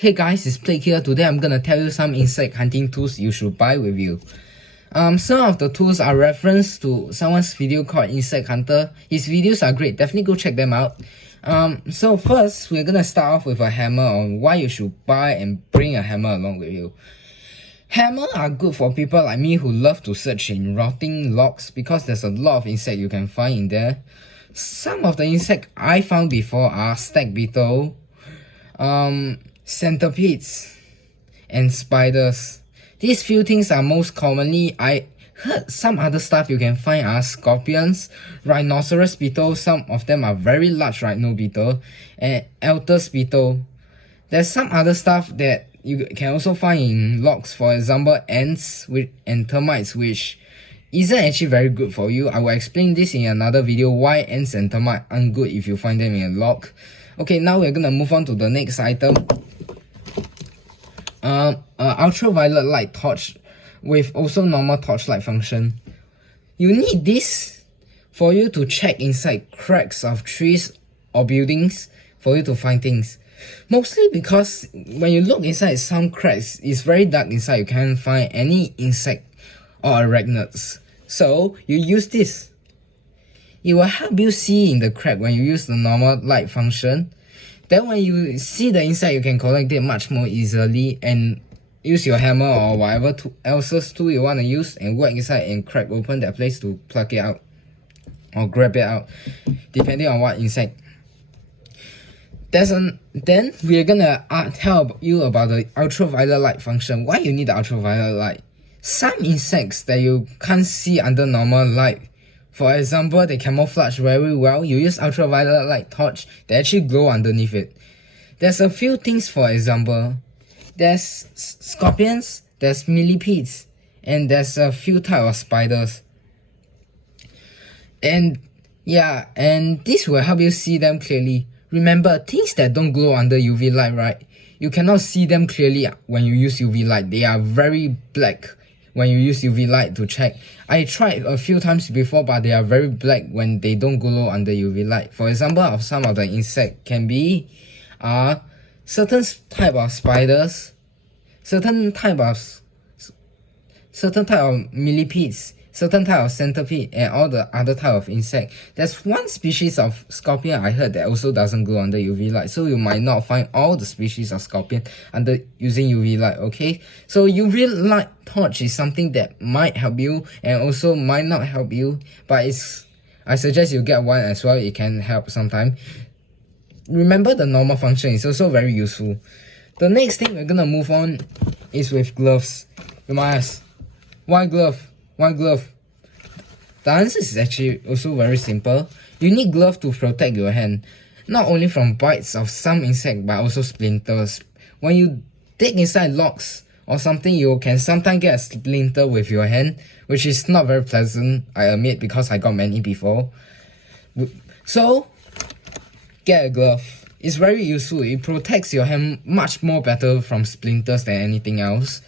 Hey guys, it's Plague here. Today I'm gonna tell you some insect hunting tools you should buy with you. Some of the tools are referenced to someone's video called Insect Hunter. His videos are great, definitely go check them out. So first, we're gonna start off with a hammer on why you should buy and bring a hammer along with you. Hammers are good for people like me who love to search in rotting logs because there's a lot of insect you can find in there. Some of the insect I found before are stag beetle, centipedes, and spiders. These few things are most commonly. I heard some other stuff you can find are scorpions, rhinoceros beetle, some of them are very large rhino beetle, and Altus beetle. There's some other stuff that you can also find in logs, for example ants and termites, which isn't actually very good for you. I will explain this in another video why ants and termites aren't good if you find them in a log. Okay, now we're gonna move on to the next item. Ultraviolet light torch with also normal torchlight function. You need this for you to check inside cracks of trees or buildings for you to find things. Mostly because when you look inside some cracks, it's very dark inside, you can't find any insect or arachnids. So you use this. It will help you see in the crack when you use the normal light function. Then when you see the insect, you can collect it much more easily and use your hammer or whatever else's tool you want to use and work inside and crack open that place to pluck it out or grab it out, depending on what insect. Then we're gonna tell you about the ultraviolet light function. Why you need the ultraviolet light? Some insects that you can't see under normal light, for example, they camouflage very well. You use ultraviolet light torch, they actually glow underneath it. There's a few things, for example, there's scorpions, there's millipedes, and there's a few types of spiders. And yeah, and this will help you see them clearly. Remember, things that don't glow under UV light, right? You cannot see them clearly when you use UV light. They are very black when you use UV light to check. I tried a few times before, but they are very black when they don't glow under UV light. For example, of some of the insect can be certain type of spiders, certain type of millipedes, certain type of centipede, and all the other type of insect. There's one species of scorpion I heard that also doesn't glow under UV light, so you might not find all the species of scorpion under using UV light. Okay, so UV light torch is something that might help you and also might not help you, but I suggest you get one as well. It can help sometimes. Remember, the normal function is also very useful. The next thing we're gonna move on is with gloves. You might ask, why glove? Why glove? The answer is actually also very simple. You need glove to protect your hand, not only from bites of some insect but also splinters. When you dig inside logs or something, you can sometimes get a splinter with your hand, which is not very pleasant, I admit, because I got many before. So get a glove. It's very useful. It protects your hand much more better from splinters than anything else.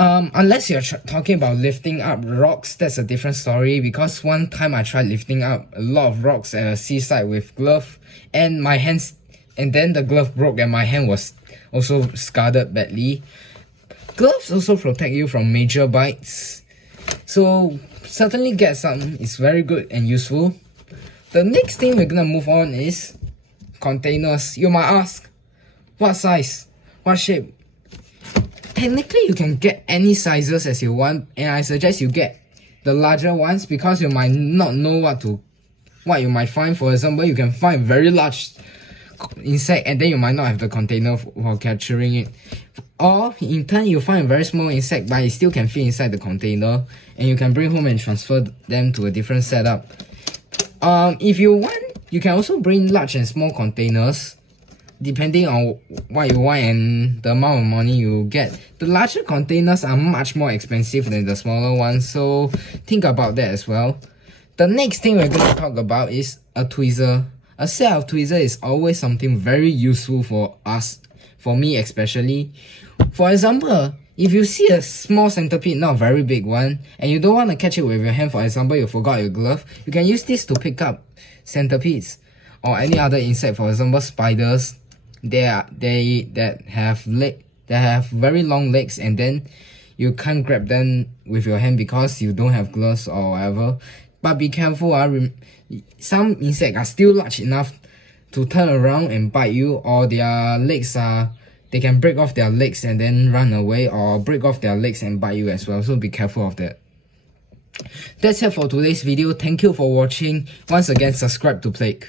Unless you're talking about lifting up rocks, that's a different story, because one time I tried lifting up a lot of rocks at a seaside with glove, and my hands, and then the glove broke and my hand was also scarred badly. Gloves also protect you from major bites, so certainly get some. It's very good and useful. The next thing we're gonna move on is containers. You might ask, what size? What shape? Technically, you can get any sizes as you want, and I suggest you get the larger ones because you might not know what you might find. For example, you can find very large insect and then you might not have the container for capturing it. Or in turn, you find a very small insect but it still can fit inside the container and you can bring home and transfer them to a different setup. If you want, you can also bring large and small containers, depending on what you want and the amount of money you get. The larger containers are much more expensive than the smaller ones, so think about that as well. The next thing we're going to talk about is a tweezer. A set of tweezer is always something very useful for us, for me especially. For example, if you see a small centipede, not a very big one, and you don't want to catch it with your hand, for example, you forgot your glove, you can use this to pick up centipedes or any other insect, for example spiders, that have very long legs, and then you can't grab them with your hand because you don't have gloves or whatever. But be careful, some insects are still large enough to turn around and bite you, or their legs they can break off their legs and then run away, or break off their legs and bite you as well. So be careful of that. That's it for today's video. Thank you for watching. Once again, subscribe to Plague.